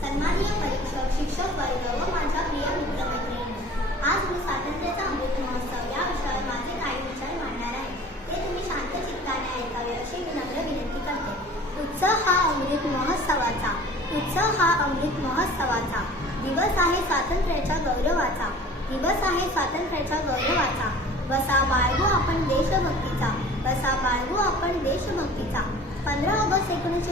सन्माननीय परीक्षक शिक्षक वर्ग व माझ्या प्रिय मित्रमैत्रिणी आज मी स्वातंत्र्याचा अमृत महोत्सव या विषयावर माझे काही विचार मांडणार आहे. ते तुम्ही शांत चित्ताने ऐकावे अशी मी नम्र विनंती करते. उत्सव हा अमृत महोत्सवाचा उत्सव हा अमृत महोत्सवाचा. दिवस आहे स्वातंत्र्याच्या गौरवाचा. दिवस आहे स्वातंत्र्याच्या गौरवाचा. बसा बाळगू आपण देशभक्तीचा. बसा बाळगू आपण देशभक्तीचा. पंधरा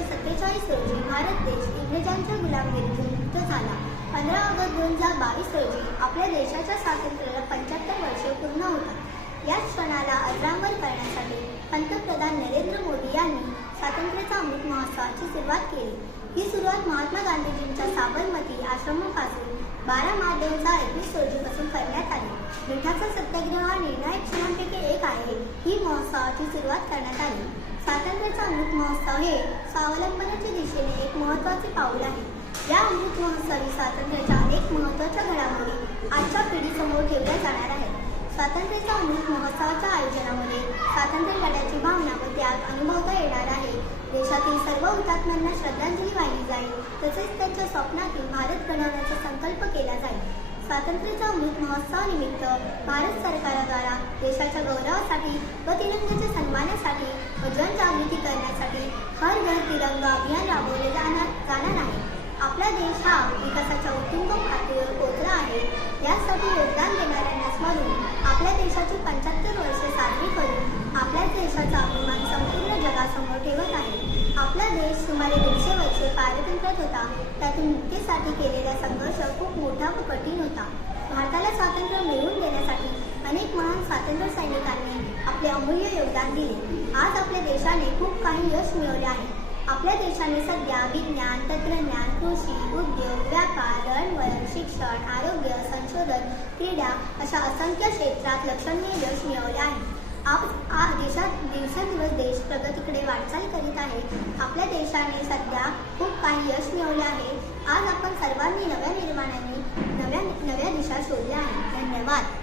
सत्तेचाळीस रोजी भारत देश इंग्रजांच्या गुलामगिरीतून मुक्त झाला. पंधरा ऑगस्ट दोन हजार बावीस रोजी आपल्या देशाच्या स्वातंत्र्याला पंच्याहत्तर वर्षे पूर्ण होतात. याच क्षणाला अजरामर करण्यासाठी पंतप्रधान नरेंद्र मोदी यांनी स्वातंत्र्याचा अमृत महोत्सवाची सुरुवात केली. ही सुरुवात महात्मा गांधीजींच्या साबरमती आश्रमापासून बारा मार्च दोन हजार एकवीस रोजीपासून करण्यात आली. मिठाचा सत्याग्रह हा निर्णायक क्षणांपैकी एक आहे. ही महोत्सवाची सुरुवात करण्यात आली. स्वातंत्र्याचा अमृत महोत्सव हे स्वावलंबनाच्या दिशेने एक महत्त्वाचे पाऊल आहे. या अमृत महोत्सवी स्वातंत्र्याच्या अनेक महत्त्वाच्या घडामोडी आजच्या पिढीसमोर ठेवल्या जाणार आहेत. स्वातंत्र्याच्या अमृत महोत्सवाच्या आयोजनामध्ये स्वातंत्र्य लढ्याची भावना व त्याग अनुभवता येणार आहे. देशातील सर्व हुतात्म्यांना श्रद्धांजली वाहिली जाईल. तसेच त्यांच्या स्वप्नातील भारत घडवण्याचा संकल्प केला जाईल. स्वातंत्र्याच्या अमृत महोत्सवानिमित्त भारत सरकारद्वारा देशाच्या गौरवासाठी व तिरंग्याच्या सन्मानासाठी व जनजागृती करण्यासाठी हर घर तिरंगा अभियान राबवले जाणार जाणार आहे. आपला देश हा विकासाच्या उत्तुंग पातळीवर पोहोचला आहे. यासाठी योगदान देणाऱ्यांना स्मरून आपल्या देशाची पंच्याहत्तर वर्षे साजरी करून आपल्या देशाचा अभिमान संपूर्ण जगासमोर ठेवत आहे. आपला देश सुमारे दीडशे वर्षे पारतंत्र्यात होता. त्यातून मुक्तीसाठी केलेल्या संघर्ष खूप मोठा व कठीण होता. भारताला स्वातंत्र्य मिळवून देण्यासाठी अनेक महान स्वातंत्र्य सैनिकांनी आपले अमूल्य योगदान दिले. आज आपल्या देशाने खूप काही यश मिळवले आहे. आपल्या देशाने सध्या विज्ञान तंत्रज्ञान कृषी उद्योग व्यापार दळणवळण शिक्षण आरोग्य संशोधन क्रीडा अशा असंख्य क्षेत्रात लक्षणीय यश मिळवले आहे. आप आ देशात दिवसेंदिवस देश प्रगतीकडे वाटचाल करीत आहे. आपल्या देशाने सध्या खूप काही यश मिळवले आहे. आज आपण सर्वांनी नव्या धन्यवाद